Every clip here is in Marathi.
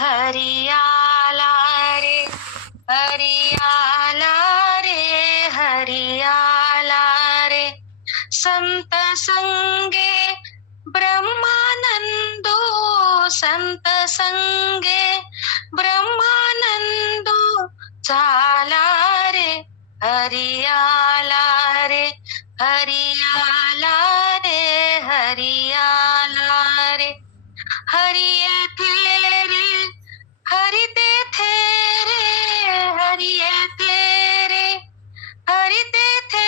हरियाला रे हरियाला रे हरियाला रे संत संगे ब्रह्मानंदो संत संगे ब्रह्मानंदो झाला रे हरियाला रे हरियाला रे हरियाला रे हरि येथे रे हरि तेथे रे हरि येथे रे हरि तेथे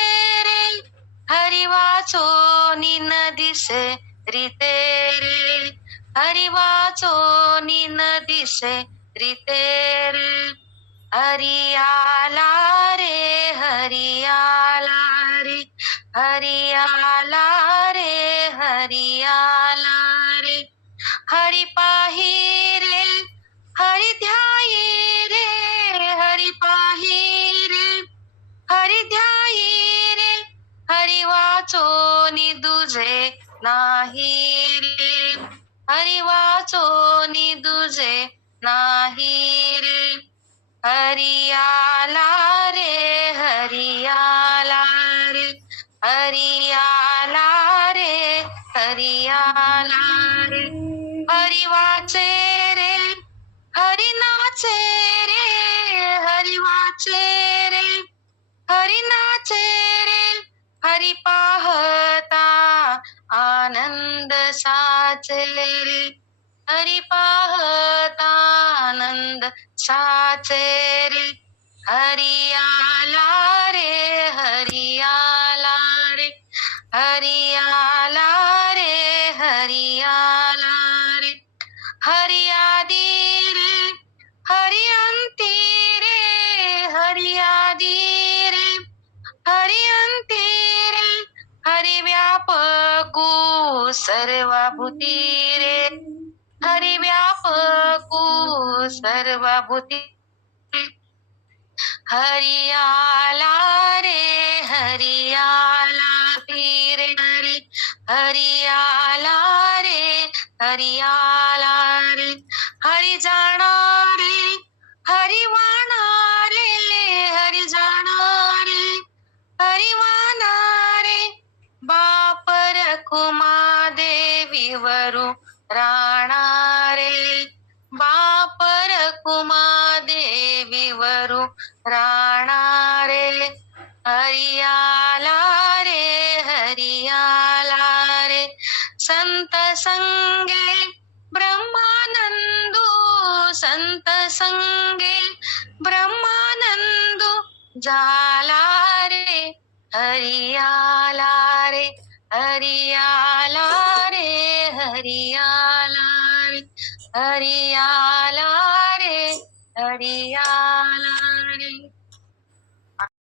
रे हरि वाचोनी न दिसे रीते रे हरि वाचोनी न दिसे रीते रे हरियाला रे हरियाला रे हरियाला रे हरियाला रे हरि पाही रे हरि ध्याये रे हरि पाही रे हरि ध्याये रे हरि वाचोनी दुजे नाही रे हरि वाचोनी दुजे नाही रे हरियाला रे हरियाला रे हरियाला रे हरियाला रे हरि वाचे रे हरि नाचे रे हरि वाचे रे हरि नाचे रे हरि पाहता आनंद साचे रे हरि पाहता आनंद साचे रे हरियाला रे हरियाला रे हरियाला रे हरियाला रे हरियादी रे हरियंती रे हरियादी रे हरियंती रे हरि व्यापकू सर्वभूती रे हरि व्यापकू सर्वभूती हरियाला रे हरियाला रे हरि हरियाला रे हरियाला रे हरि जाना रे हरि वाणा रे हरि जाना रे हरि वाणा रे बापर कुमा देवी वरु राणा रे बापर कुमा देवी वरु राणा रे हरियाला रे हरियाला रे संत संगे ब्रह्मानंदो संत संगे ब्रह्मानंदो झाला रे हरियाला रे हरियाला रे हरियाला रे हरियाला रे हरियाला